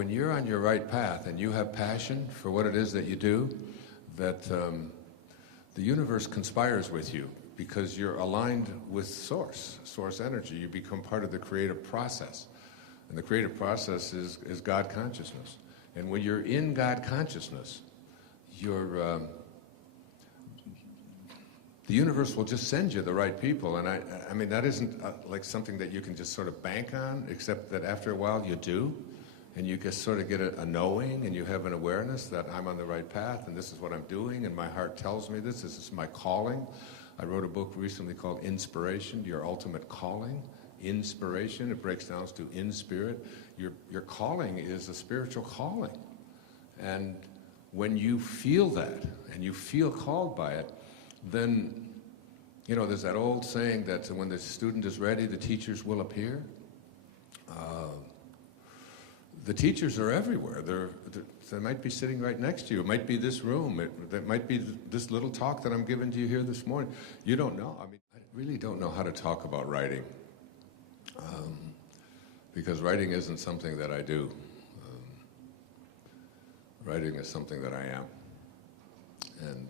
when you're on your right path and you have passion for what it is that you do, that the universe conspires with you because you're aligned with source energy. You become part of the creative process. And the creative process is God consciousness. And when you're in God consciousness, the universe will just send you the right people. And I mean, that isn't like something that you can just sort of bank on, except that after a while you do. And you just sort of get a knowing, and you have an awareness that I'm on the right path, and this is what I'm doing, and my heart tells me this is my calling. I wrote a book recently called Inspiration, Your Ultimate Calling. Inspiration, it breaks down to in spirit. Your calling is a spiritual calling. And when you feel that, and you feel called by it, then, you know, there's that old saying that when the student is ready, the teachers will appear. The teachers are everywhere. They might be sitting right next to you. It might be this room. That might be this little talk that I'm giving to you here this morning. You don't know. I mean, I really don't know how to talk about writing, because writing isn't something that I do. Writing is something that I am. And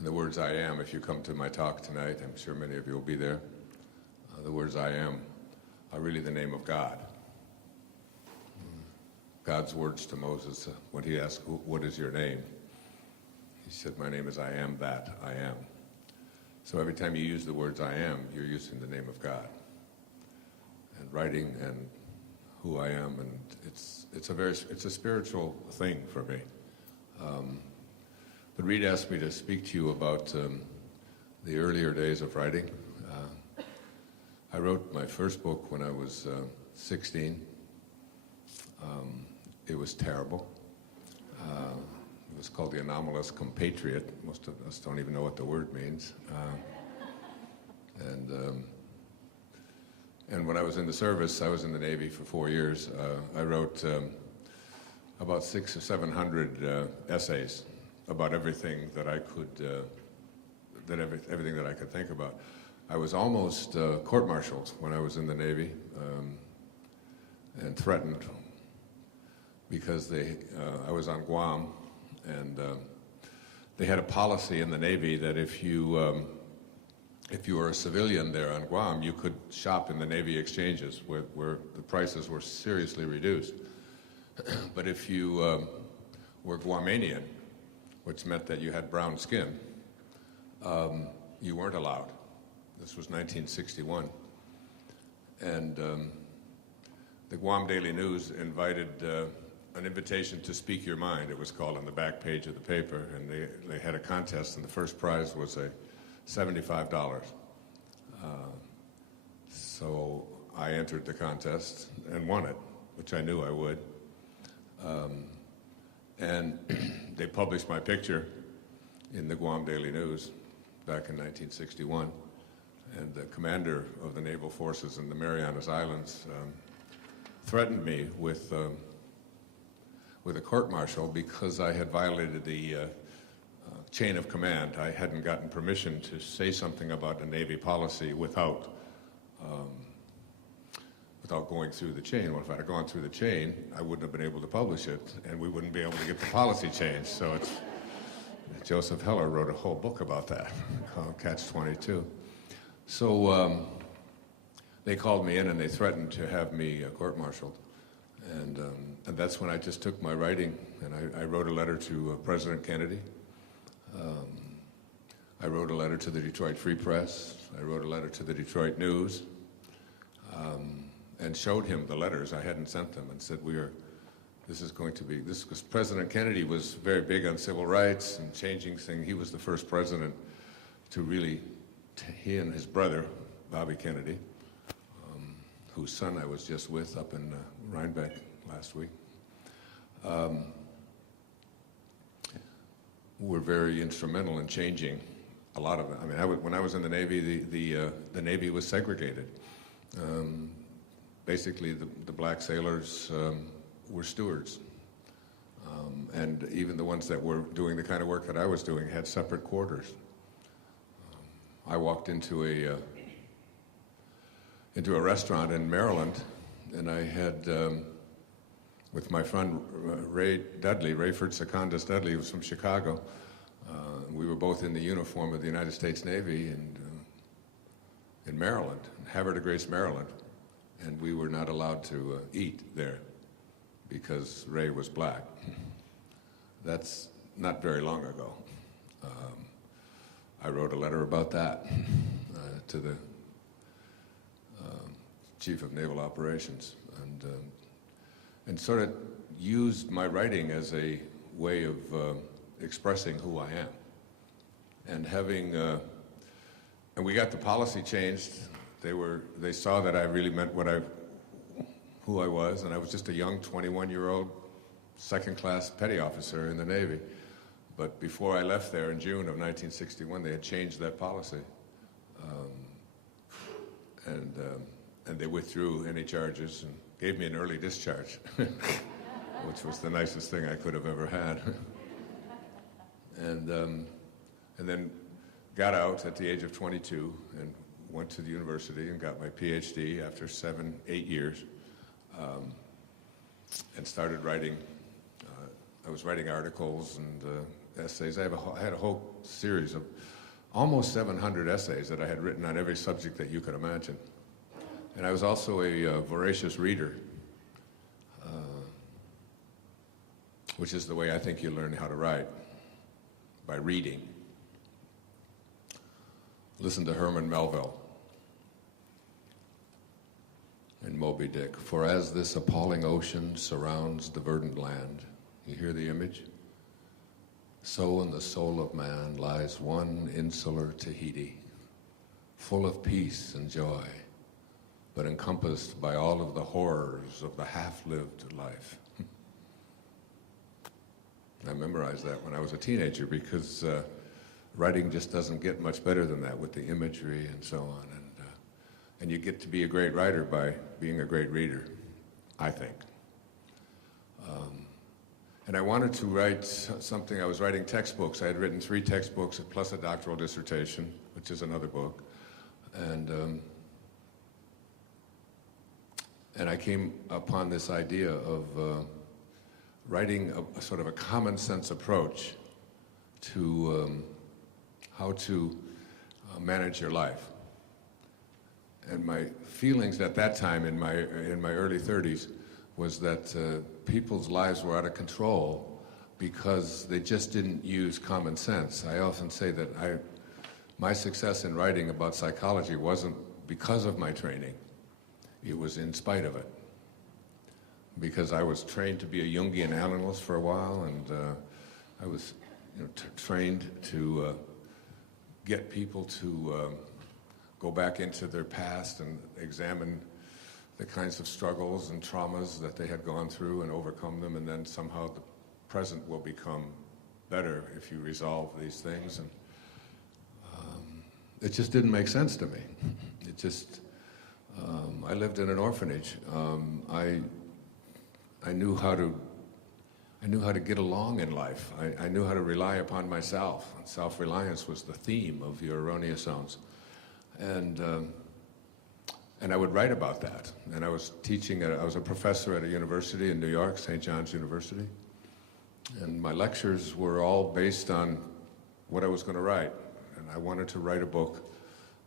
the words I am, if you come to my talk tonight, I'm sure many of you will be there, the words I am are really the name of God. God's words to Moses when he asked, what is your name? He said, my name is I am that I am. So every time you use the words I am, you're using the name of God. And writing and who I am, and it's a spiritual thing for me. But Reed asked me to speak to you about the earlier days of writing. I wrote my first book when I was 16. It was terrible. It was called The Anomalous Compatriot. Most of us don't even know what the word means. And when I was in the service, I was in the Navy for 4 years. I wrote about 600 or 700 essays about everything that I could, everything that I could think about. I was almost court-martialed when I was in the Navy, and threatened because I was on Guam, and they had a policy in the Navy that if you were a civilian there on Guam, you could shop in the Navy exchanges where the prices were seriously reduced. But if you were Guamanian, which meant that you had brown skin, you weren't allowed. This was 1961. And the Guam Daily News invited an invitation to speak your mind, it was called, on the back page of the paper, and they had a contest, and the first prize was $75. So I entered the contest and won it, which I knew I would. And they published my picture in the Guam Daily News back in 1961. And the commander of the naval forces in the Marianas Islands threatened me with a court-martial because I had violated the chain of command. I hadn't gotten permission to say something about the Navy policy without going through the chain. Well, if I had gone through the chain, I wouldn't have been able to publish it, and we wouldn't be able to get the policy changed. So Joseph Heller wrote a whole book about that called Catch-22. So they called me in and they threatened to have me court-martialed. And that's when I just took my writing, and I wrote a letter to President Kennedy. I wrote a letter to the Detroit Free Press. I wrote a letter to the Detroit News, and showed him the letters. I hadn't sent them, and said, this is going to be, this, because President Kennedy was very big on civil rights and changing things. He was the first president to really, he and his brother, Bobby Kennedy, whose son I was just with up in Rhinebeck last week, were very instrumental in changing a lot of it. I mean, when I was in the Navy, the Navy was segregated. Basically, the black sailors were stewards. And even the ones that were doing the kind of work that I was doing had separate quarters. I walked into a restaurant in Maryland, and I had with my friend Ray Dudley, Rayford Secundus Dudley, who was from Chicago. We were both in the uniform of the United States Navy and in Maryland, Havre de Grace, Maryland, and we were not allowed to eat there because Ray was black. That's not very long ago. I wrote a letter about that to the Chief of Naval Operations, and sort of used my writing as a way of expressing who I am. And having, and we got the policy changed. They saw that I really meant who I was, and I was just a young 21-year-old second-class petty officer in the Navy. But before I left there in June of 1961, they had changed that policy. And they withdrew any charges and gave me an early discharge, which was the nicest thing I could have ever had. And then got out at the age of 22 and went to the university and got my PhD after 8 years, and started writing. I was writing articles and essays. I had a whole series of almost 700 essays that I had written on every subject that you could imagine. And I was also a voracious reader, which is the way I think you learn how to write, by reading. Listen to Herman Melville in Moby Dick. For as this appalling ocean surrounds the verdant land, you hear the image? So in the soul of man lies one insular Tahiti, full of peace and joy, but encompassed by all of the horrors of the half-lived life. I memorized that when I was a teenager because writing just doesn't get much better than that with the imagery and so on. And you get to be a great writer by being a great reader, I think. And I wanted to write something. I was writing textbooks. I had written 3 textbooks plus a doctoral dissertation, which is another book. And I came upon this idea of writing a sort of a common sense approach to how to manage your life. And my feelings at that time in my early 30s was that people's lives were out of control because they just didn't use common sense. I often say that my success in writing about psychology wasn't because of my training. It was in spite of it. Because I was trained to be a Jungian analyst for a while, and I was trained to get people to go back into their past and examine the kinds of struggles and traumas that they had gone through and overcome them, and then somehow the present will become better if you resolve these things. And it just didn't make sense to me. It just, I lived in an orphanage. I knew how to get along in life. I knew how to rely upon myself. Self-reliance was the theme of your erroneous zones. And I would write about that. And I was teaching, I was a professor at a university in New York, St. John's University. And my lectures were all based on what I was going to write. And I wanted to write a book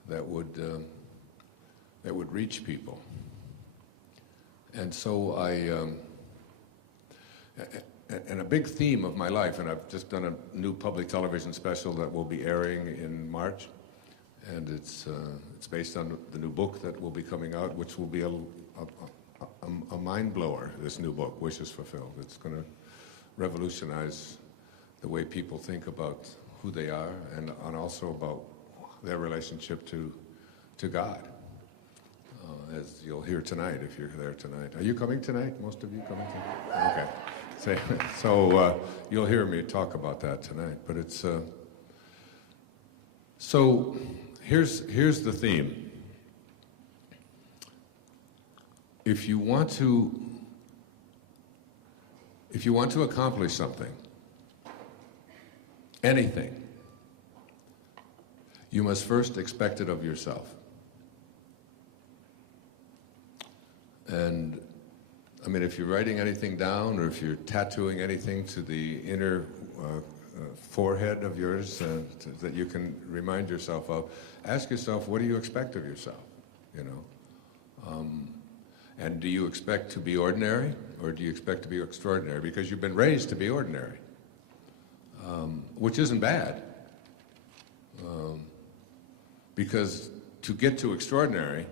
that would reach people. And so and a big theme of my life, and I've just done a new public television special that will be airing in March, and it's based on the new book that will be coming out, which will be a mind blower. This new book, Wishes Fulfilled. It's going to revolutionize the way people think about who they are, and also about their relationship to God. As you'll hear tonight, if you're there tonight. Are you coming tonight? Most of you coming tonight? Okay. So you'll hear me talk about that tonight. But it's so here's the theme. If you want to accomplish something, anything, you must first expect it of yourself. And I mean, if you're writing anything down or if you're tattooing anything to the inner forehead of yours that you can remind yourself of, ask yourself, what do you expect of yourself, you know? And do you expect to be ordinary or do you expect to be extraordinary? Because you've been raised to be ordinary, which isn't bad. Because to get to extraordinary,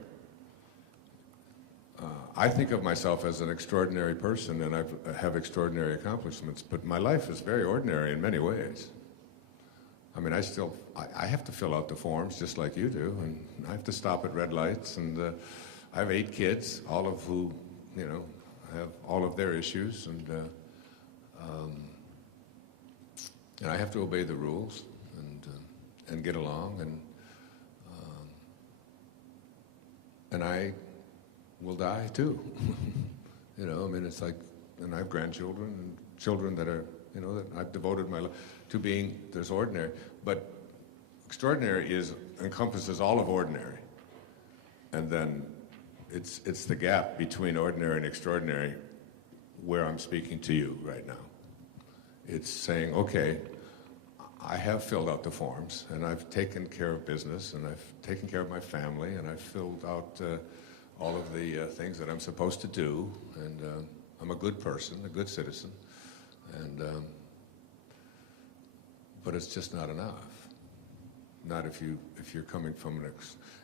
I think of myself as an extraordinary person and I have extraordinary accomplishments, but my life is very ordinary in many ways. I mean, I have to fill out the forms just like you do, and I have to stop at red lights, and I have 8 kids, all of who, you know, have all of their issues, and I have to obey the rules and get along, and I will die too. You know, I mean, it's like, and I have grandchildren and children that are, you know, that I've devoted my life to being. There's ordinary, but extraordinary encompasses all of ordinary, and then it's the gap between ordinary and extraordinary where I'm speaking to you right now. It's saying, okay, I have filled out the forms, and I've taken care of business, and I've taken care of my family, and I've filled out all of the things that I'm supposed to do, and I'm a good person, a good citizen, and but it's just not enough. Not if you're coming from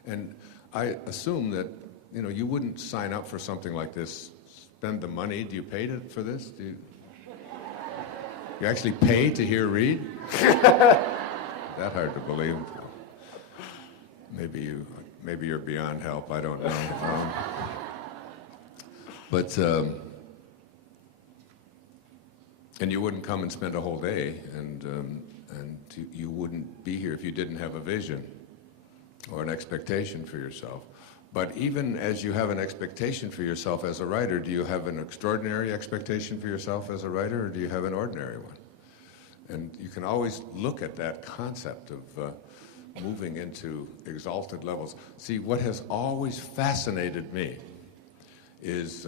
and I assume that, you know, you wouldn't sign up for something like this, spend the money. Do you pay for this? Do you actually pay to hear Reed? That hard to believe. Maybe you're beyond help. I don't know. And you wouldn't come and spend a whole day, and you wouldn't be here if you didn't have a vision or an expectation for yourself. But even as you have an expectation for yourself as a writer, do you have an extraordinary expectation for yourself as a writer, or do you have an ordinary one? And you can always look at that concept of moving into exalted levels. See, what has always fascinated me is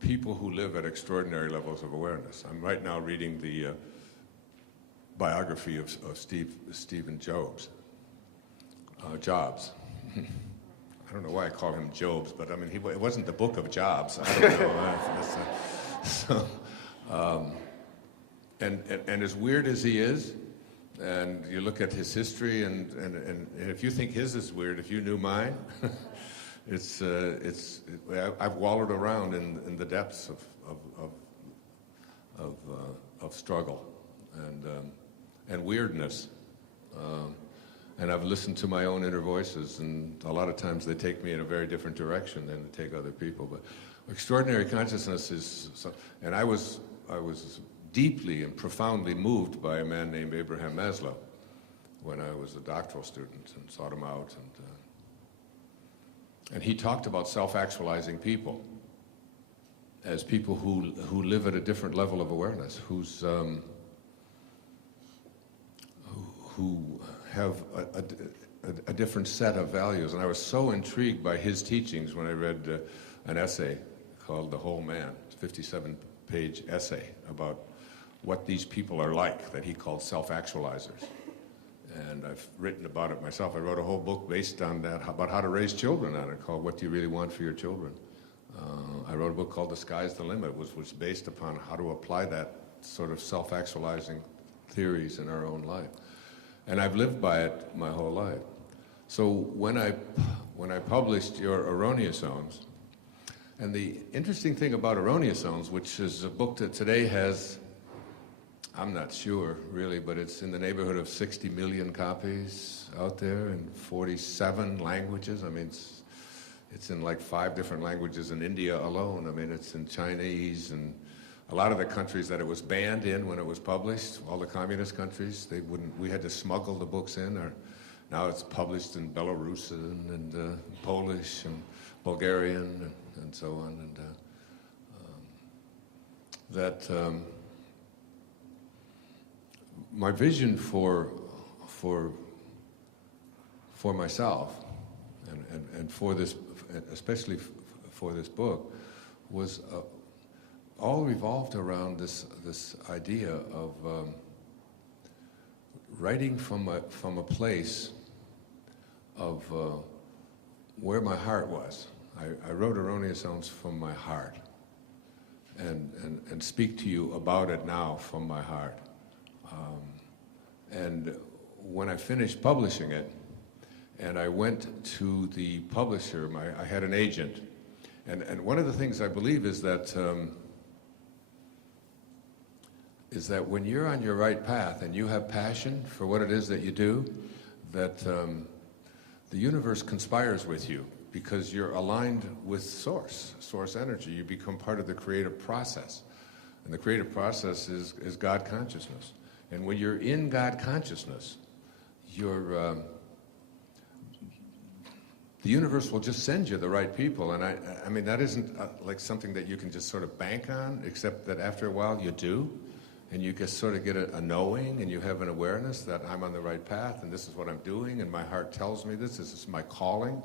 people who live at extraordinary levels of awareness. I'm right now reading the biography of Stephen Jobs. Jobs. I don't know why I call him Jobs, but I mean, it wasn't the book of Jobs. I don't know. And as weird as he is, and you look at his history, and if you think his is weird, if you knew mine, I've wallowed around in the depths of struggle and weirdness. And I've listened to my own inner voices, and a lot of times they take me in a very different direction than they take other people. But extraordinary consciousness is, and I was deeply and profoundly moved by a man named Abraham Maslow when I was a doctoral student, and sought him out, and he talked about self-actualizing people as people who live at a different level of awareness, who have a different set of values. And I was so intrigued by his teachings when I read an essay called The Whole Man, a 57-page essay about what these people are like, that he called self-actualizers. And I've written about it myself. I wrote a whole book based on that, about how to raise children on it, called What Do You Really Want for Your Children? I wrote a book called The Sky's the Limit, which was based upon how to apply that sort of self-actualizing theories in our own life. And I've lived by it my whole life. So when I published Your Erroneous Zones, and the interesting thing about Erroneous Zones, which is a book that today has, I'm not sure really, but it's in the neighborhood of 60 million copies out there in 47 languages. I mean, it's in like 5 different languages in India alone. I mean, it's in Chinese, and a lot of the countries that it was banned in when it was published, all the communist countries, we had to smuggle the books in. Or now it's published in Belarusian and Polish and Bulgarian and so on. And my vision for myself and for this, especially for this book, was all revolved around this idea of writing from a place of where my heart was. I wrote Erroneous Zones from my heart, and speak to you about it now from my heart. And when I finished publishing it, and I went to the publisher, I had an agent, and one of the things I believe is that when you're on your right path and you have passion for what it is that you do, that the universe conspires with you because you're aligned with source energy. You become part of the creative process. And the creative process is God consciousness. And when you're in God consciousness, the universe will just send you the right people. And I mean, that isn't like something that you can just sort of bank on, except that after a while you do. And you just sort of get a knowing, and you have an awareness that I'm on the right path, and this is what I'm doing, and my heart tells me this is my calling.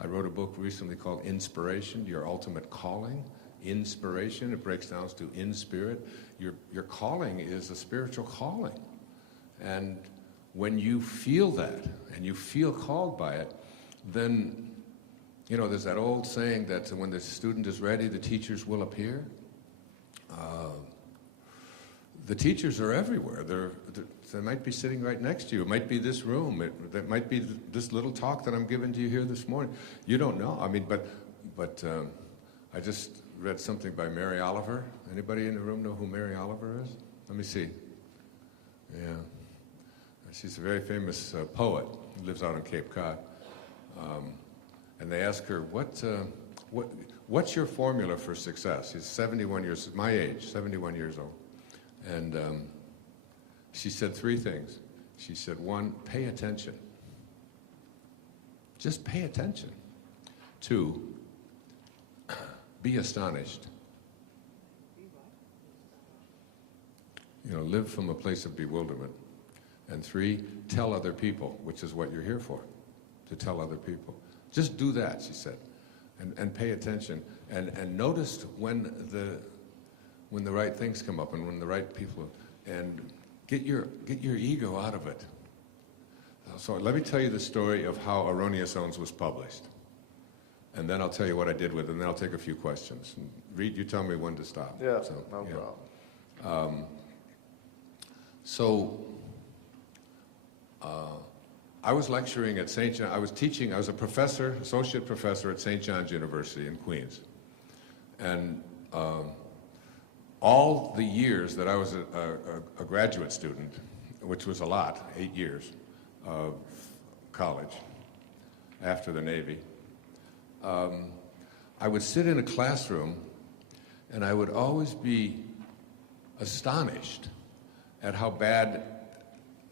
I wrote a book recently called Inspiration, Your Ultimate Calling. Inspiration, it breaks down to in spirit. Your calling is a spiritual calling. And when you feel that, and you feel called by it, then, you know, there's that old saying that when the student is ready, the teachers will appear. The teachers are everywhere. They might be sitting right next to you. It might be this room. That might be this little talk that I'm giving to you here this morning. You don't know. I mean, but I just read something by Mary Oliver. Anybody in the room know who Mary Oliver is? Let me see. Yeah. She's a very famous poet who lives out on Cape Cod. And they ask her, what's your formula for success? She's 71 years, my age, 71 years old. And she said three things. She said, one, pay attention. Just pay attention. Two, be astonished. You know, live from a place of bewilderment. And three, tell other people, which is what you're here for, to tell other people. Just do that, she said, and pay attention. And notice when the right things come up and when the right people, and get your ego out of it. So let me tell you the story of how Erroneous Zones was published. And then I'll tell you what I did with it, and then I'll take a few questions. And Reed, you tell me when to stop. Yeah, so, no yeah. problem. I was lecturing at St. John. I was a professor, associate professor at St. John's University in Queens. And all the years that I was a graduate student, which was a lot, 8 years of college after the Navy, I would sit in a classroom and I would always be astonished at how bad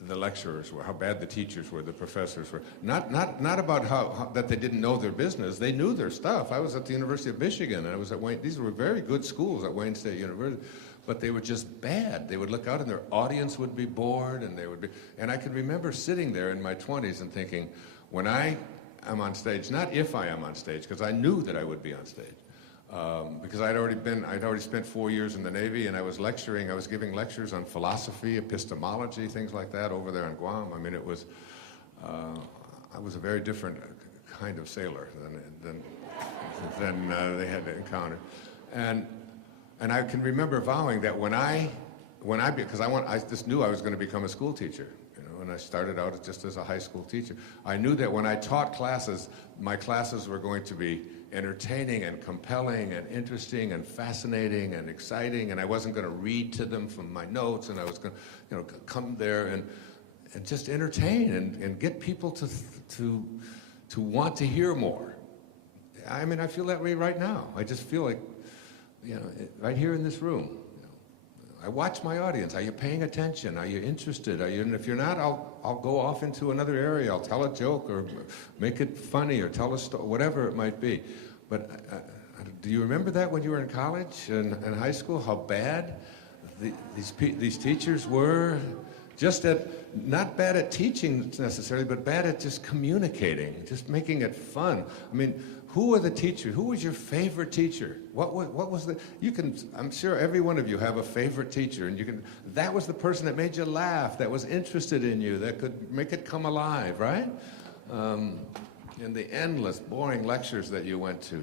the lecturers were, how bad the teachers were, the professors were. Not about how that they didn't know their business. They knew their stuff. I was at the University of Michigan, and I was at Wayne. These were very good schools at Wayne State University, but they were just bad. They would look out, and their audience would be bored, and they would be. And I can remember sitting there in my 20s and thinking, when I am on stage, not if I am on stage, because I knew that I would be on stage. Because I'd already spent 4 years in the Navy, and I was giving lectures on philosophy, epistemology, things like that over there on Guam. I mean, I was a very different kind of sailor than they had to encounter. And I can remember vowing that because I just knew I was going to become a school teacher. And I started out just as a high school teacher. I knew that when I taught classes, my classes were going to be entertaining and compelling and interesting and fascinating and exciting, and I wasn't going to read to them from my notes, and I was going to come there and just entertain and get people to want to hear more. I mean, I feel that way right now. I just feel like, right here in this room. I watch my audience. Are you paying attention? Are you interested? And if you're not, I'll go off into another area. I'll tell a joke or make it funny or tell a story, whatever it might be. But do you remember that when you were in college and high school, how bad these teachers were? Not bad at teaching necessarily, but bad at just communicating, just making it fun. I mean, who are the teachers? Who was your favorite teacher? What was the, I'm sure every one of you have a favorite teacher, and that was the person that made you laugh, that was interested in you, that could make it come alive, right? And the endless, boring lectures that you went to,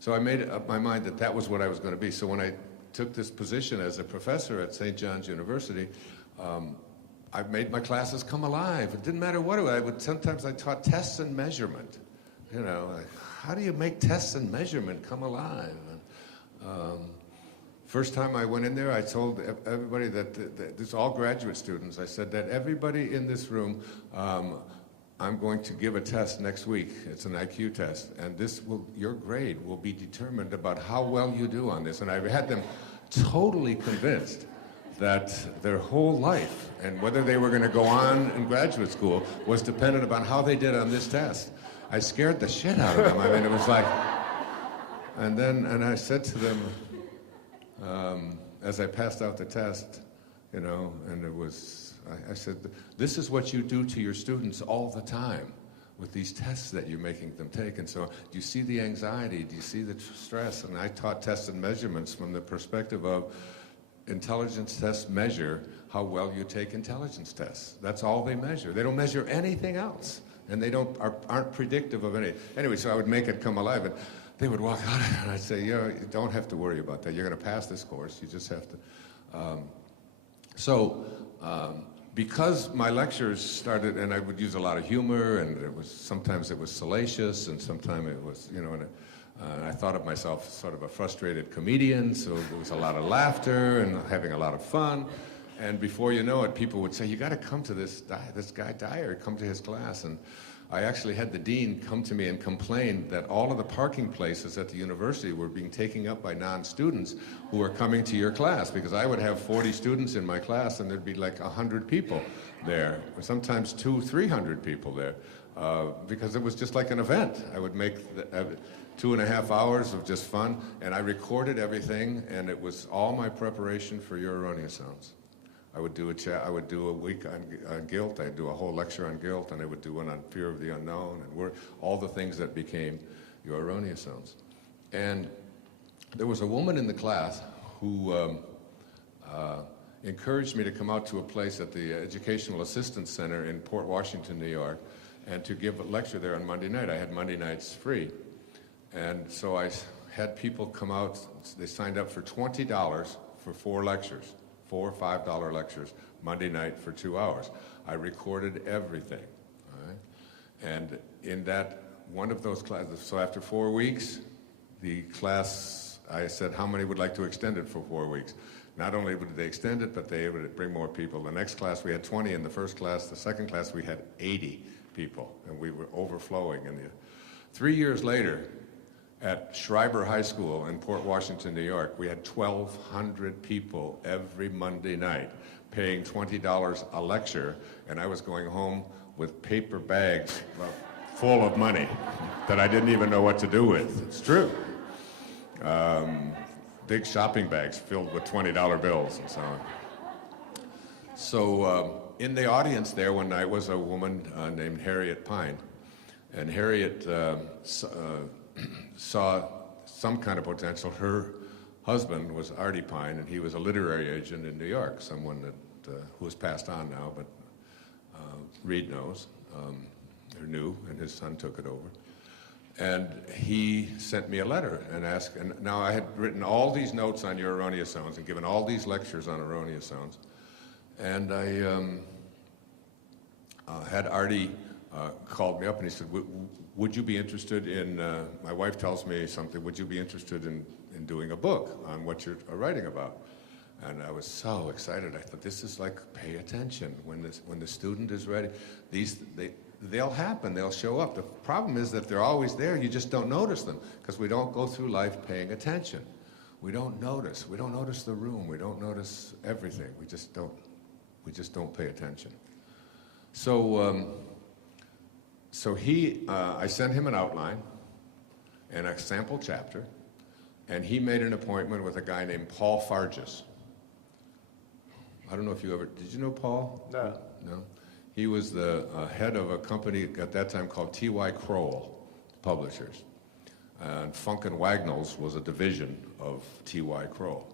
so I made up my mind that that was what I was going to be. So when I took this position as a professor at St. John's University, I made my classes come alive. It didn't matter what it was. Sometimes I taught tests and measurement. You know, like, how do you make tests and measurement come alive? First time I went in there, I told everybody that this all graduate students. I said that everybody in this room, I'm going to give a test next week. It's an IQ test, and your grade will be determined about how well you do on this. And I had them totally convinced that their whole life and whether they were going to go on in graduate school was dependent upon how they did on this test. I scared the shit out of them. I mean, it was like, and I said to them, as I passed out the test, you know, and I said, this is what you do to your students all the time with these tests that you're making them take. And so, do you see the anxiety? Do you see the stress? And I taught tests and measurements from the perspective of intelligence tests measure how well you take intelligence tests. That's all they measure. They don't measure anything else. And they aren't predictive of any. Anyway, so I would make it come alive. And they would walk out and I'd say, you don't have to worry about that. You're going to pass this course. You just have to. Because my lectures started, and I would use a lot of humor, and sometimes it was salacious, and sometimes it was, you know, and I thought of myself as sort of a frustrated comedian, so there was a lot of laughter and having a lot of fun. And before you know it, people would say, you got to come to this guy Dyer, come to his class. And I actually had the dean come to me and complain that all of the parking places at the university were being taken up by non-students who were coming to your class, because I would have 40 students in my class and there'd be like 100 people there, or sometimes 200-300 people there, because it was just like an event. I would make 2.5 hours of just fun, and I recorded everything, and it was all my preparation for Your Erroneous Sounds. I would do a week on guilt. I'd do a whole lecture on guilt, and I would do one on fear of the unknown, and all the things that became Your Erroneous Sounds. And there was a woman in the class who encouraged me to come out to a place at the Educational Assistance Center in Port Washington, New York, and to give a lecture there on Monday night. I had Monday nights free. And so I had people come out. They signed up for $20 for 4 lectures. $4 or $5 lectures, Monday night for 2 hours. I recorded everything, all right? And in that, one of those classes, so after 4 weeks, the class, I said, how many would like to extend it for 4 weeks? Not only would they extend it, but they would bring more people. The next class, we had 20 in the first class. The second class, we had 80 people, and we were overflowing. And 3 years later, at Schreiber High School in Port Washington, New York, we had 1,200 people every Monday night paying $20 a lecture, and I was going home with paper bags full of money that I didn't even know what to do with. It's true. Big shopping bags filled with $20 bills and so on. So in the audience there one night was a woman named Harriet Pine, and Harriet saw some kind of potential. Her husband was Artie Pine, and he was a literary agent in New York, someone that who has passed on now, but Reed knows, or knew, and his son took it over. And he sent me a letter and asked, and now I had written all these notes on Your Erroneous Sounds and given all these lectures on erroneous sounds. And I had Artie called me up and he said, would you be interested in, my wife tells me something, would you be interested in doing a book on what you're writing about? And I was so excited. I thought, this is like, pay attention. When the student is ready, they'll happen, they'll show up. The problem is that they're always there, you just don't notice them, because we don't go through life paying attention. We don't notice the room, we don't notice everything, we just don't pay attention. So, I sent him an outline and a sample chapter, and he made an appointment with a guy named Paul Farges. I don't know if did you know Paul? No. He was the head of a company at that time called T.Y. Crowell. publishers. And Funk and Wagnalls was a division of T.Y. Kroll.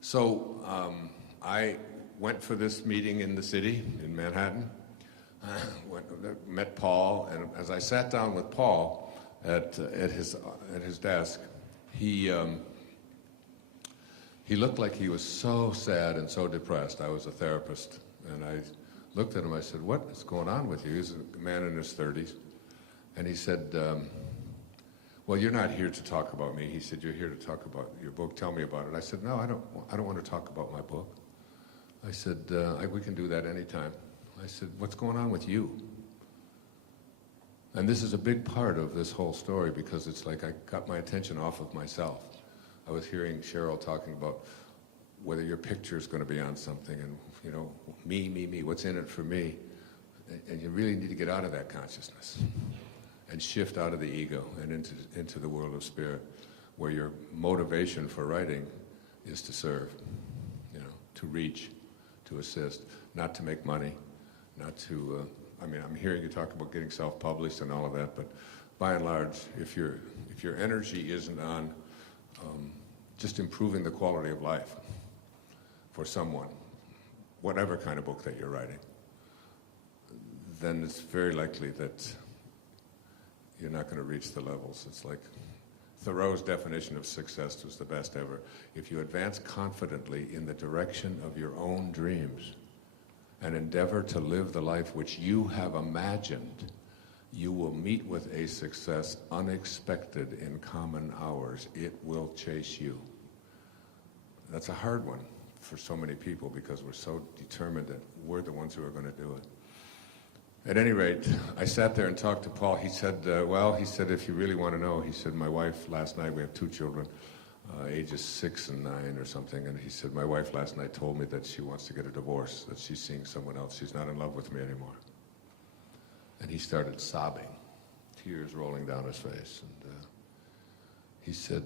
So I went for this meeting in the city, in Manhattan, met Paul, and as I sat down with Paul at his desk, he looked like he was so sad and so depressed. I was a therapist, and I looked at him, I said, "What is going on with you?" He's a man in his 30s, and he said, "Well, you're not here to talk about me." He said, "You're here to talk about your book. Tell me about it." I said, "No, I don't want to talk about my book." I said, "We can do that anytime." I said, "What's going on with you?" And this is a big part of this whole story, because it's like I got my attention off of myself. I was hearing Cheryl talking about whether your picture is going to be on something, and, you know, me, what's in it for me? And you really need to get out of that consciousness and shift out of the ego and into the world of spirit, where your motivation for writing is to serve, you know, to reach, to assist, not to make money, not to, I mean, I'm hearing you talk about getting self-published and all of that, but by and large, if your energy isn't on just improving the quality of life for someone, whatever kind of book that you're writing, then it's very likely that you're not going to reach the levels. It's like Thoreau's definition of success was the best ever. If you advance confidently in the direction of your own dreams and endeavor to live the life which you have imagined, you will meet with a success unexpected in common hours. It will chase you. That's a hard one for so many people, because we're so determined that we're the ones who are going to do it. At any rate, I sat there and talked to Paul. He said, he said, if you really want to know, he said, my wife last night, we have 2 children, ages 6 and 9 or something, and he said, my wife last night told me that she wants to get a divorce, that she's seeing someone else. She's not in love with me anymore. And he started sobbing, tears rolling down his face. And he said,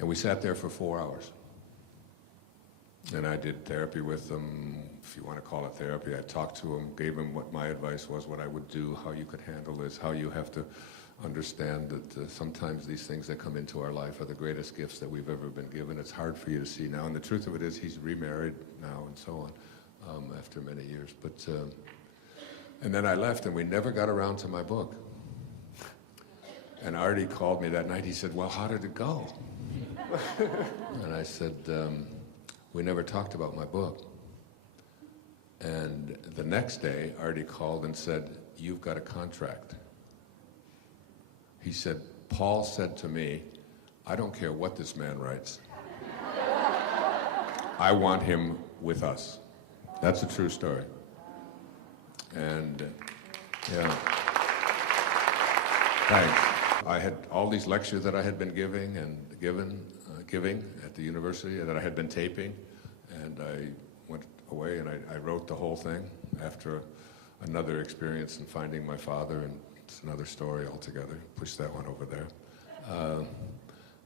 and we sat there for 4 hours. And I did therapy with him, if you want to call it therapy. I talked to him, gave him what my advice was, what I would do, how you could handle this, how you have to understand that sometimes these things that come into our life are the greatest gifts that we've ever been given. It's hard for you to see now. And the truth of it is he's remarried now and so on after many years. But and then I left, and we never got around to my book. And Artie called me that night. He said, well, how did it go? And I said, we never talked about my book. And the next day, Artie called and said, you've got a contract. He said, Paul said to me, I don't care what this man writes. I want him with us. That's a true story. And, yeah. Thanks. I had all these lectures that I had been giving at the university that I had been taping, and I went away and I wrote the whole thing after another experience in finding my father, and it's another story altogether. Push that one over there.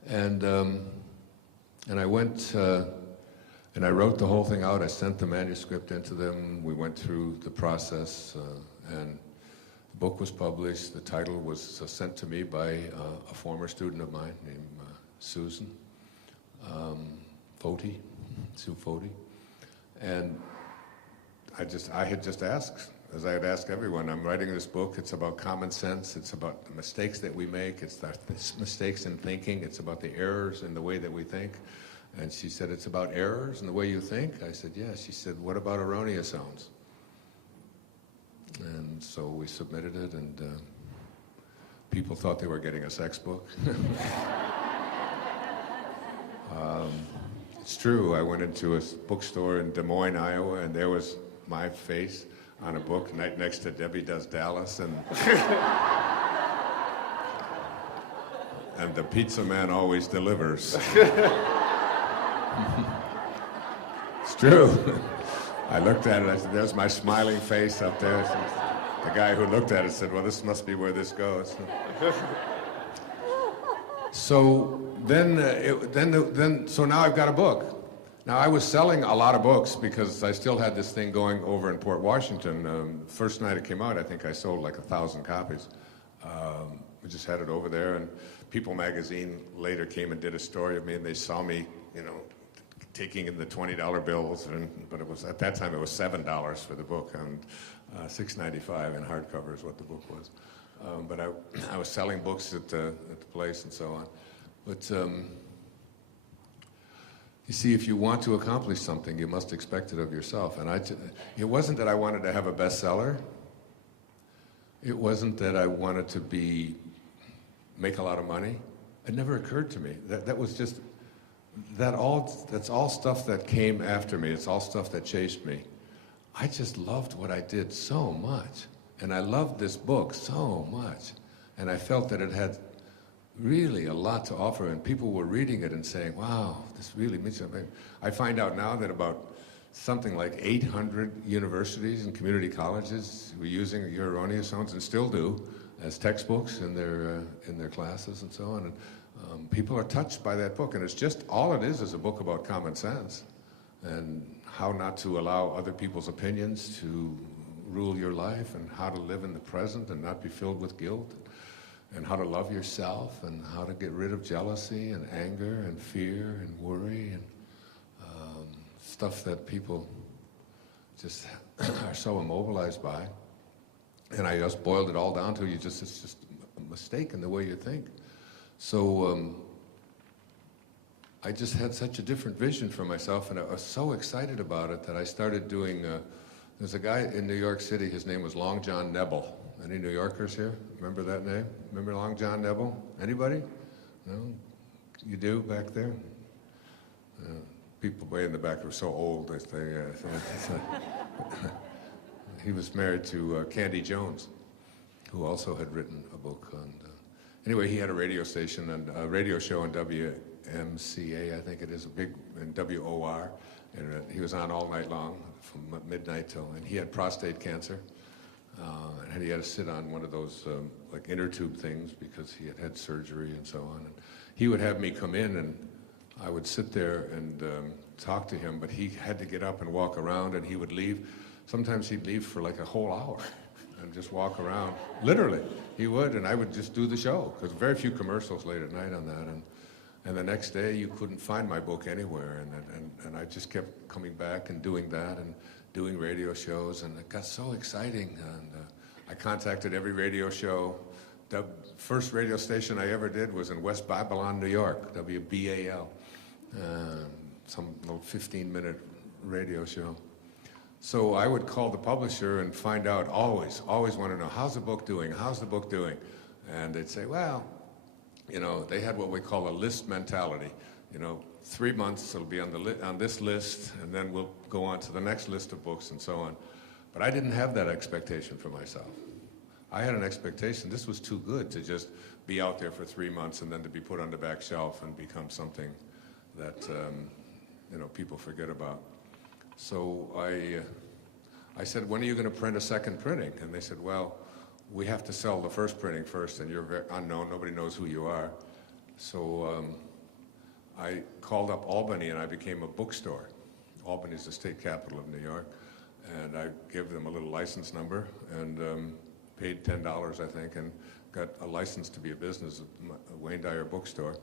And I went and I wrote the whole thing out. I sent the manuscript into them. We went through the process, and the book was published. The title was sent to me by a former student of mine named Susan Foti, Sue Foti. And I had just asked, as I had asked everyone, I'm writing this book. It's about common sense. It's about the mistakes that we make. It's the mistakes in thinking. It's about the errors in the way that we think. And she said, it's about errors in the way you think? I said, yes. She said, what about erroneous ones? And so we submitted it, and people thought they were getting a sex book. It's true. I went into a bookstore in Des Moines, Iowa, and there was my face on a book right next to Debbie Does Dallas, and and the pizza man always delivers. It's true. I looked at it, I said, there's my smiling face up there. The guy who looked at it said, well, this must be where this goes. So so now I've got a book. Now, I was selling a lot of books because I still had this thing going over in Port Washington. First night it came out, I think I sold like 1,000 copies. We just had it over there, and People magazine later came and did a story of me, and they saw me, taking in the $20 bills, but it was, at that time, it was $7 for the book, and $6.95 in hardcover is what the book was. But I was selling books at the place and so on. But you see, if you want to accomplish something, you must expect it of yourself. And it wasn't that I wanted to have a bestseller. It wasn't that I wanted to make a lot of money. It never occurred to me. That was just, that's all stuff that came after me. It's all stuff that chased me. I just loved what I did so much. And I loved this book so much. And I felt that it had really a lot to offer, and people were reading it and saying, wow, this really means something. I find out now that about something like 800 universities and community colleges were using Your Erroneous Zones, and still do, as textbooks in their classes and so on. And people are touched by that book, and it's just, all it is a book about common sense and how not to allow other people's opinions to rule your life, and how to live in the present and not be filled with guilt, and how to love yourself, and how to get rid of jealousy and anger and fear and worry and stuff that people just are so immobilized by. And I just boiled it all down to it's just a mistake in the way you think. So I just had such a different vision for myself, and I was so excited about it that I started doing, there's a guy in New York City, his name was Long John Nebel. Any New Yorkers here? Remember that name? Remember Long John Nebel? Anybody? No? You do back there? People way in the back were so old. He was married to Candy Jones, who also had written a book on. Anyway, he had a radio station and a radio show on WMCA, I think it is, a big, and WOR, and he was on all night long from midnight till, and he had prostate cancer. And he had to sit on one of those like inner tube things because he had had surgery and so on. And he would have me come in, and I would sit there and talk to him, but he had to get up and walk around, and he would leave. Sometimes he'd leave for like a whole hour and just walk around. Literally, he would, and I would just do the show, because very few commercials late at night on that. And the next day, you couldn't find my book anywhere, and I just kept coming back and doing that, and doing radio shows, and it got so exciting. And I contacted every radio show. The first radio station I ever did was in West Babylon, New York, WBAL, some little 15-minute radio show. So I would call the publisher and find out, always want to know, how's the book doing? How's the book doing? And they'd say, well, they had what we call a list mentality. 3 months it'll be on this list, and then we'll go on to the next list of books and so on. But I didn't have that expectation for myself. I had an expectation, this was too good to just be out there for 3 months and then to be put on the back shelf and become something that people forget about. So I said, when are you going to print a second printing? And they said, well, we have to sell the first printing first, and you're very unknown, nobody knows who you are. So I called up Albany, and I became a bookstore. Albany is the state capital of New York, and I gave them a little license number and paid $10, I think, and got a license to be a business, a Wayne Dyer bookstore,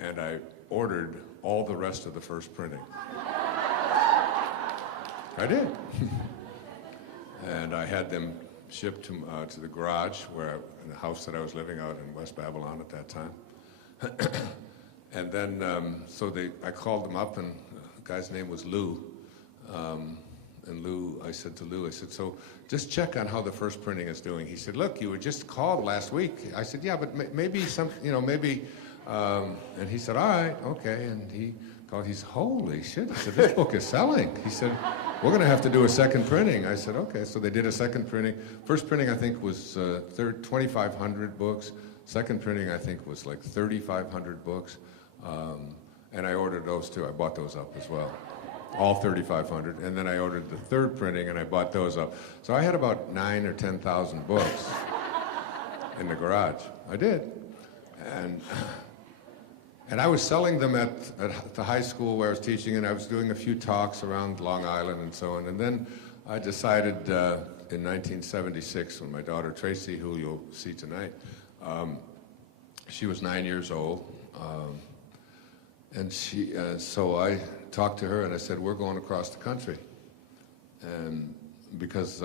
and I ordered all the rest of the first printing. I did. And I had them shipped to the garage in the house that I was living out in West Babylon at that time. And then, I called them up, and the guy's name was Lou. And Lou, I said to Lou, so just check on how the first printing is doing. He said, look, you were just called last week. I said, yeah, but maybe maybe, and he said, all right, okay. And he called, he said, holy shit. He said, this book is selling. He said, we're going to have to do a second printing. I said, okay. So they did a second printing. First printing, I think, was 2,500 books. Second printing, I think, was like 3,500 books. And I ordered those too. I bought those up as well. All 3,500. And then I ordered the third printing, and I bought those up. So I had about 9,000 or 10,000 books in the garage. I did. And I was selling them at the high school where I was teaching, and I was doing a few talks around Long Island and so on. And then I decided in 1976 when my daughter Tracy, who you'll see tonight, she was 9 years old. And so I talked to her and I said, we're going across the country. And because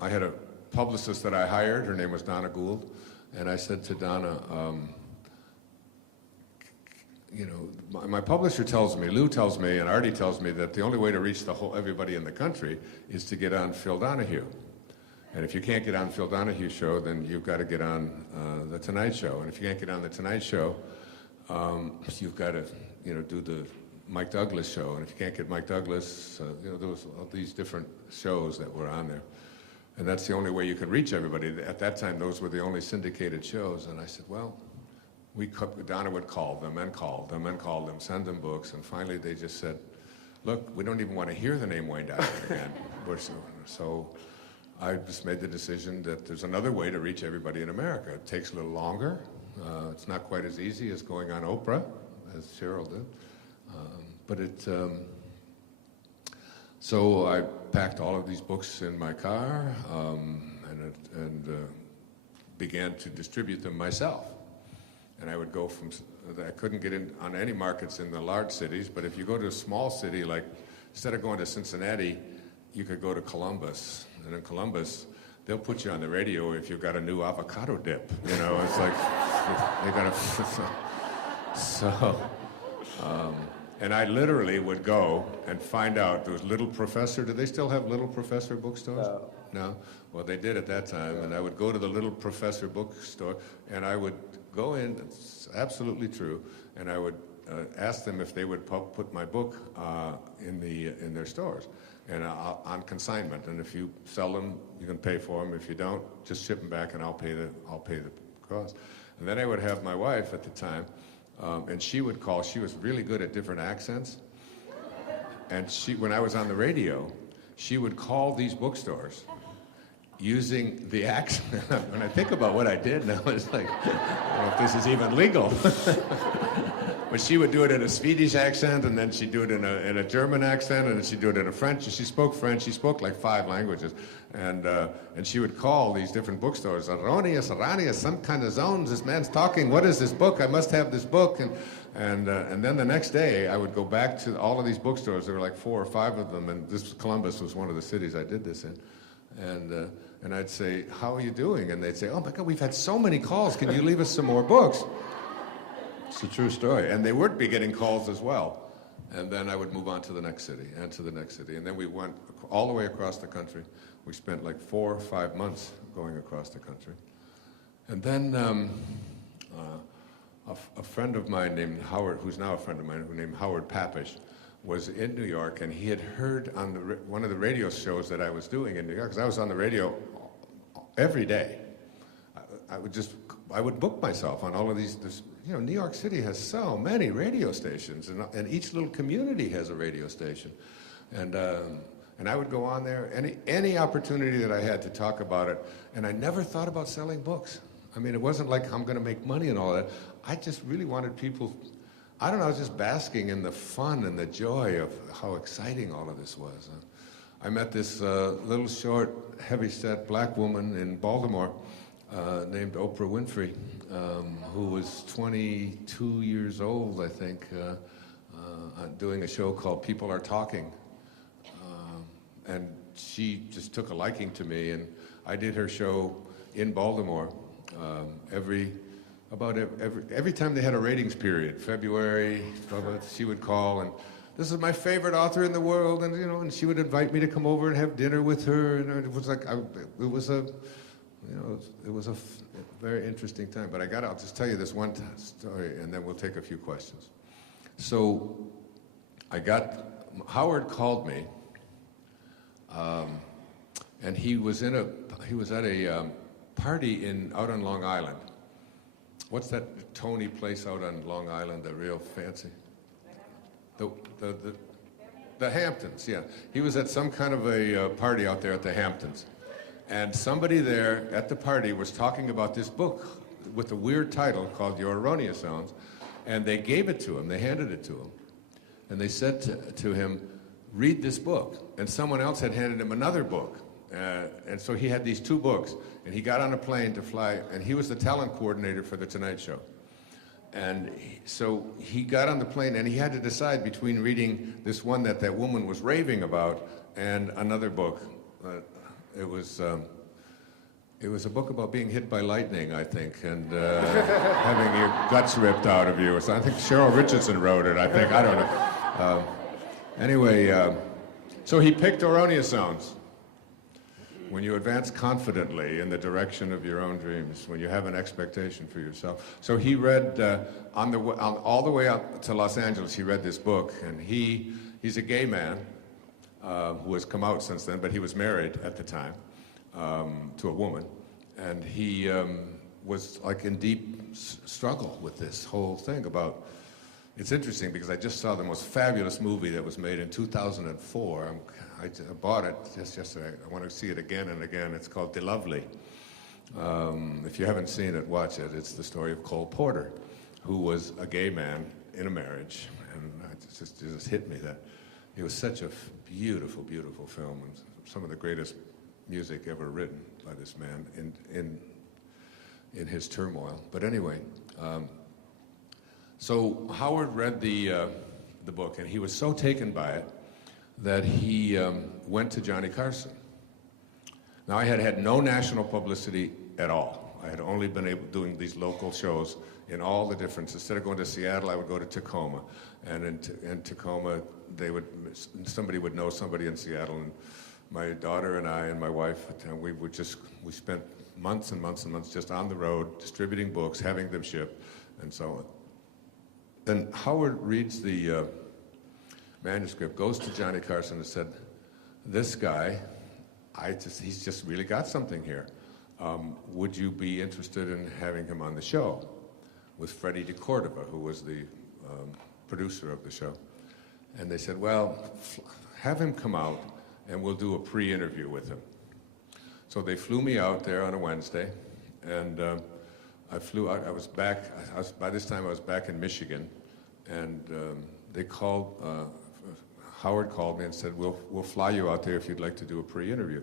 I had a publicist that I hired, her name was Donna Gould, and I said to Donna, you know, my publisher tells me, Lou tells me, and Artie tells me that the only way to reach everybody in the country is to get on Phil Donahue. And if you can't get on Phil Donahue's show, then you've got to get on The Tonight Show. And if you can't get on The Tonight Show, you've got to, you know, do the Mike Douglas show. And if you can't get Mike Douglas, you know, there was all these different shows that were on there. And that's the only way you could reach everybody. At that time, those were the only syndicated shows. And I said, well, Donna would call them and call them and call them, send them books. And finally, they just said, look, we don't even want to hear the name Wayne Dyer again. So I just made the decision that there's another way to reach everybody in America. It takes a little longer. It's not quite as easy as going on Oprah, as Cheryl did. So I packed all of these books in my car and began to distribute them myself. And I would go I couldn't get in on any markets in the large cities, but if you go to a small city, like instead of going to Cincinnati, you could go to Columbus. And in Columbus, they'll put you on the radio if you've got a new avocado dip. You know, it's like, they got and I literally would go and find out there was Little Professor. Do they still have Little Professor bookstores? No? Well, they did at that time. And I would go to the Little Professor bookstore, and I would go in, it's absolutely true, and I would ask them if they would put my book in their stores and on consignment. And if you sell them, you can pay for them. If you don't, just ship them back, and I'll pay the cost. And then I would have my wife at the time, and she would call. She was really good at different accents. And when I was on the radio, she would call these bookstores using the accent. When I think about what I did now, it's like, I don't know if this is even legal. But she would do it in a Swedish accent, and then she'd do it in a German accent, and then she'd do it in a French. She spoke French. She spoke like 5 languages. And she would call these different bookstores. Aronius, some kind of zones. This man's talking. What is this book? I must have this book. And then the next day, I would go back to all of these bookstores. There were like 4 or 5 of them, and Columbus was one of the cities I did this in. And I'd say, how are you doing? And they'd say, oh my God, we've had so many calls. Can you leave us some more books? It's a true story. And they would be getting calls as well. And then I would move on to the next city and to the next city. And then we went all the way across the country. We spent like 4 or 5 months going across the country. And then a friend of mine named Howard, who's now a friend of mine, named Howard Papish, was in New York, and he had heard on one of the radio shows that I was doing in New York, because I was on the radio every day. I would book myself on all of these. You know, New York City has so many radio stations, and each little community has a radio station, and I would go on there any opportunity that I had to talk about it, and I never thought about selling books. I mean, it wasn't like I'm going to make money and all that. I just really wanted people. I don't know, I was just basking in the fun and the joy of how exciting all of this was. I met this little short, heavy-set black woman in Baltimore named Oprah Winfrey, who was 22 years old, I think, doing a show called People Are Talking. And she just took a liking to me, and I did her show in Baltimore every time they had a ratings period, February, she would call, and this is my favorite author in the world, and and she would invite me to come over and have dinner with her, and it was like it was a very interesting time. But I'll just tell you this one story, and then we'll take a few questions. So Howard called me, and he was at a party out on Long Island. What's that Tony place out on Long Island, the real fancy? The Hamptons, yeah. He was at some kind of a party out there at the Hamptons. And somebody there at the party was talking about this book with a weird title called Your Erroneous Zones. And they gave it to him, they handed it to him. And they said to him, read this book. And someone else had handed him another book. And so he had these 2 books, and he got on a plane to fly, and he was the talent coordinator for The Tonight Show. And so he got on the plane, and he had to decide between reading this one that woman was raving about and another book. It was a book about being hit by lightning, I think, and having your guts ripped out of you. So I think Cheryl Richardson wrote it, I think. I don't know. Anyway, so he picked erroneous sounds. When you advance confidently in the direction of your own dreams, when you have an expectation for yourself. So he read, all the way out to Los Angeles, he read this book, and he's a gay man who has come out since then, but he was married at the time to a woman, and he was like in deep struggle with this whole thing about. It's interesting because I just saw the most fabulous movie that was made in 2004. I bought it just yesterday. I want to see it again and again. It's called The Lovely. If you haven't seen it, watch it. It's the story of Cole Porter, who was a gay man in a marriage. And it just hit me that it was such a beautiful, beautiful film, and some of the greatest music ever written by this man in his turmoil. But anyway, so Howard read the book, and he was so taken by it that he went to Johnny Carson. Now, I had had no national publicity at all. I had only been doing these local shows in all the different. Instead of going to Seattle, I would go to Tacoma, and in Tacoma, somebody would know somebody in Seattle, and my daughter and I and my wife, we spent months and months and months just on the road, distributing books, having them shipped, and so on. And Howard reads the manuscript, goes to Johnny Carson and said, "This guy, he's just really got something here. Would you be interested in having him on the show?" With Freddie DeCordova, who was the producer of the show. And they said, "Well, have him come out and we'll do a pre-interview with him." So they flew me out there on a Wednesday, and I flew out. By this time I was back in Michigan, and they called. Howard called me and said, "We'll fly you out there if you'd like to do a pre-interview."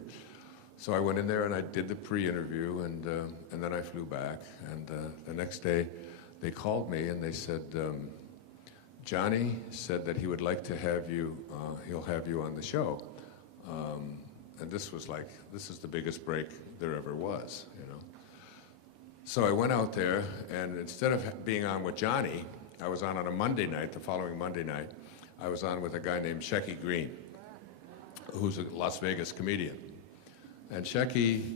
So I went in there and I did the pre-interview, and then I flew back. And the next day, they called me and they said, "Johnny said that he would like to have you. He'll have you on the show." And this is the biggest break there ever was, you know. So I went out there, and instead of being on with Johnny, I was on a Monday night, the following Monday night. I was on with a guy named Shecky Green, who's a Las Vegas comedian. And Shecky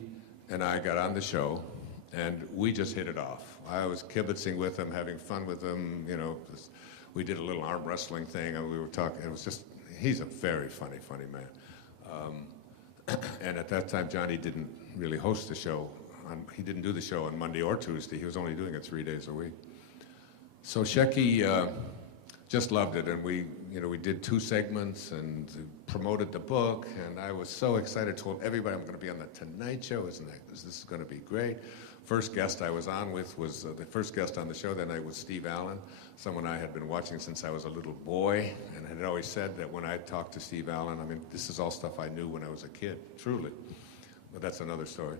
and I got on the show, and we just hit it off. I was kibitzing with him, having fun with him, you know. We did a little arm wrestling thing, and we were talking. It was just, he's a very funny, funny man. And at that time, Johnny didn't really host the show. He didn't do the show on Monday or Tuesday. He was only doing it 3 days a week. So Shecky just loved it, and we did 2 segments and promoted the book, and I was so excited. Told everybody I'm going to be on the Tonight Show. This is going to be great. First guest I was on with was the first guest on the show that night was Steve Allen, someone I had been watching since I was a little boy, and had always said that when I talked to Steve Allen, I mean, this is all stuff I knew when I was a kid, truly. But that's another story.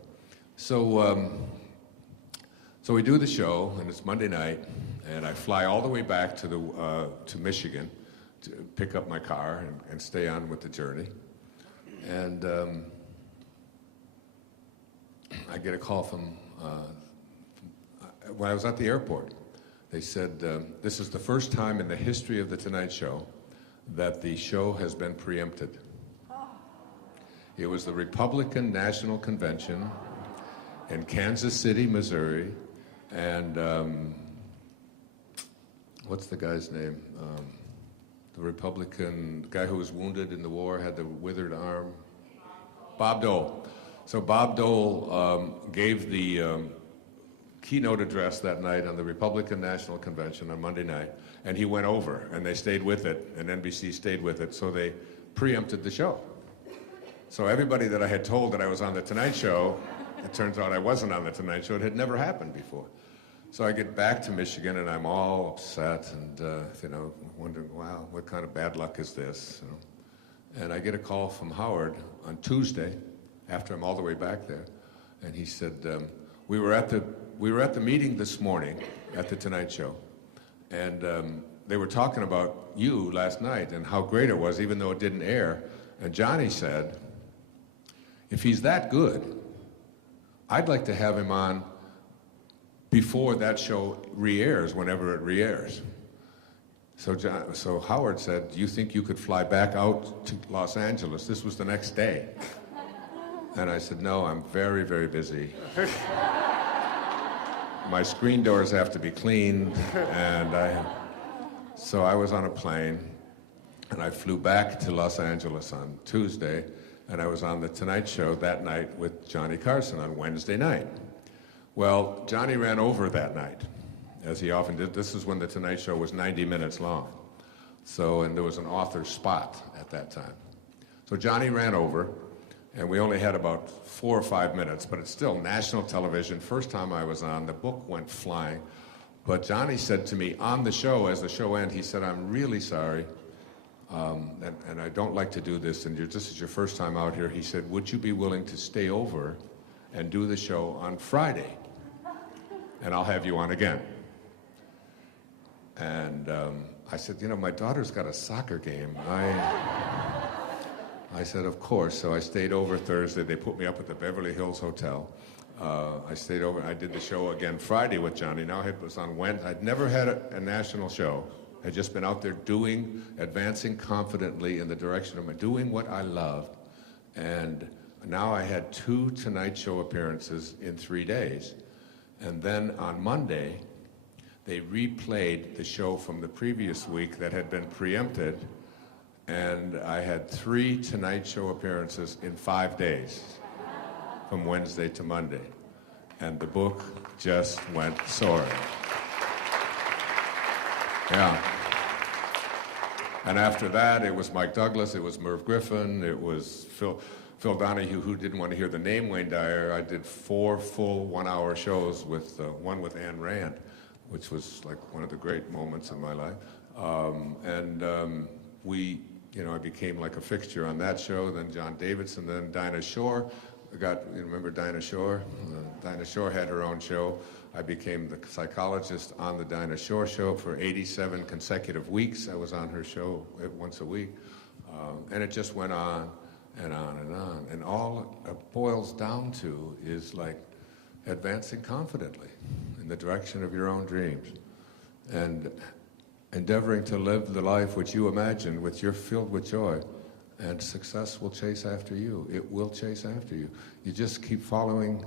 So we do the show, and it's Monday night, and I fly all the way back to Michigan to pick up my car and stay on with the journey. And I get a call from when I was at the airport. They said, "This is the first time in the history of the Tonight Show that the show has been preempted." It was the Republican National Convention in Kansas City, Missouri, and what's the guy's name? The Republican guy who was wounded in the war, had the withered arm. Bob Dole. So Bob Dole gave the keynote address that night on the Republican National Convention on Monday night, and he went over, and they stayed with it, and NBC stayed with it, so they preempted the show. So everybody that I had told that I was on the Tonight Show, it turns out I wasn't on the Tonight Show. It had never happened before. So I get back to Michigan, and I'm all upset and, wondering, wow, what kind of bad luck is this? And I get a call from Howard on Tuesday after I'm all the way back there. And he said, we were at the meeting this morning at the Tonight Show, and they were talking about you last night and how great it was, even though it didn't air. And Johnny said, if he's that good, I'd like to have him on before that show re-airs, whenever it re-airs. So Howard said, do you think you could fly back out to Los Angeles? This was the next day. And I said, no, I'm very, very busy. My screen doors have to be cleaned, so I was on a plane, and I flew back to Los Angeles on Tuesday, and I was on the Tonight Show that night with Johnny Carson on Wednesday night. Well, Johnny ran over that night, as he often did. This is when the Tonight Show was 90 minutes long. And there was an author spot at that time. So Johnny ran over, and we only had about 4 or 5 minutes, but it's still national television. First time I was on, the book went flying. But Johnny said to me on the show, as the show ended, he said, I'm really sorry, and I don't like to do this, and this is your first time out here. He said, would you be willing to stay over and do the show on Friday? And I'll have you on again. And I said, my daughter's got a soccer game. I said, of course. So I stayed over Thursday. They put me up at the Beverly Hills Hotel. I stayed over. I did the show again Friday with Johnny. Now it was on Wednesday. I'd never had a national show. I'd just been out there advancing confidently in the direction of doing what I loved. And now I had 2 Tonight Show appearances in 3 days. And then on Monday, they replayed the show from the previous week that had been preempted. And I had 3 Tonight Show appearances in 5 days, from Wednesday to Monday. And the book just went soaring. Yeah. And after that, it was Mike Douglas, it was Merv Griffin, it was Phil Donahue, who didn't want to hear the name Wayne Dyer. I did 4 full 1-hour shows with one with Anne Rand, which was like one of the great moments in my life. I became like a fixture on that show. Then John Davidson, then Dinah Shore. Remember Dinah Shore? Dinah Shore had her own show. I became the psychologist on the Dinah Shore show for 87 consecutive weeks. I was on her show once a week. And it just went on and on and on. And all it boils down to is like advancing confidently in the direction of your own dreams. And endeavoring to live the life which you imagine, which you're filled with joy, and success will chase after you. It will chase after you. You just keep following,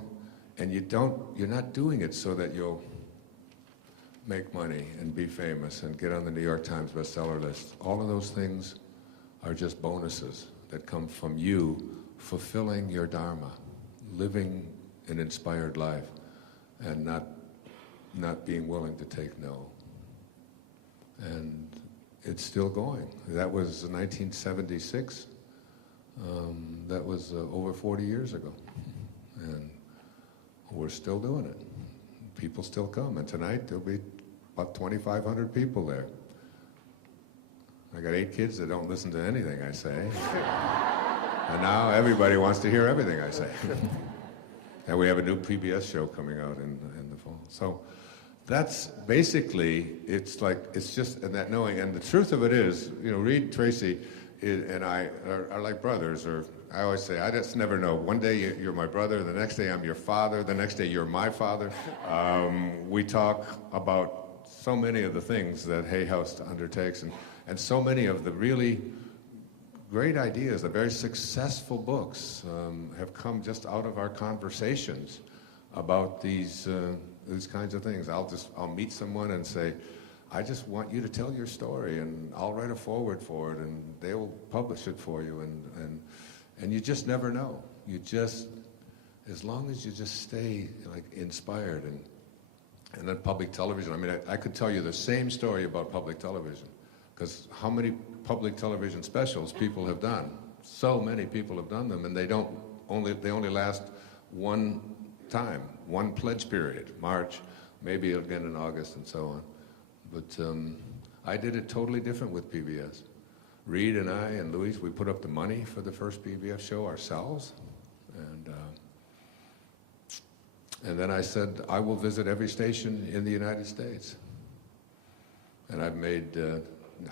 and you're not doing it so that you'll make money and be famous and get on the New York Times bestseller list. All of those things are just bonuses that come from you fulfilling your dharma, living an inspired life, and not being willing to take no. And it's still going. That was 1976. That was over 40 years ago. And we're still doing it. People still come. And tonight there'll be about 2,500 people there. I got 8 kids that don't listen to anything I say. And now everybody wants to hear everything I say. And we have a new PBS show coming out in the fall. So that's basically, it's just in that knowing. And the truth of it is, Reed Tracy and I are like brothers, or I always say, I just never know. One day you're my brother, the next day I'm your father, the next day you're my father. We talk about so many of the things that Hay House undertakes, and so many of the really great ideas, the very successful books have come just out of our conversations about these kinds of things. I'll meet someone and say, I just want you to tell your story, and I'll write a foreword for it, and they'll publish it for you, and you just never know. You just, as long as you just stay like inspired, and then public television. I mean, I could tell you the same story about public television, because how many public television specials people have done? So many people have done them, and they only last one time, one pledge period, March, maybe again in August, and so on. But I did it totally different with PBS. Reed and I and Louise, we put up the money for the first PBS show ourselves, And then I said, I will visit every station in the United States. And I've made,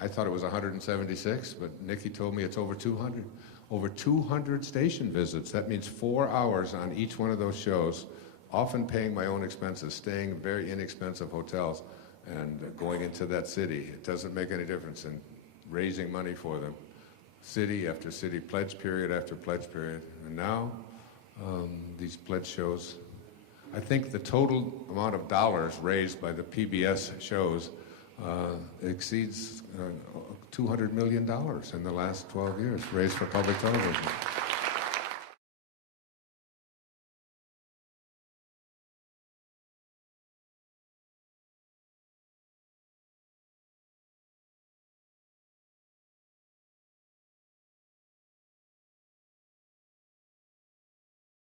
I thought it was 176, but Nikki told me it's over 200. Over 200 station visits. That means 4 hours on each one of those shows, often paying my own expenses, staying in very inexpensive hotels, and going into that city. It doesn't make any difference in raising money for them. City after city, pledge period after pledge period. And now, these pledge shows, I think the total amount of dollars raised by the PBS shows exceeds $200 million in the last 12 years, raised for public television.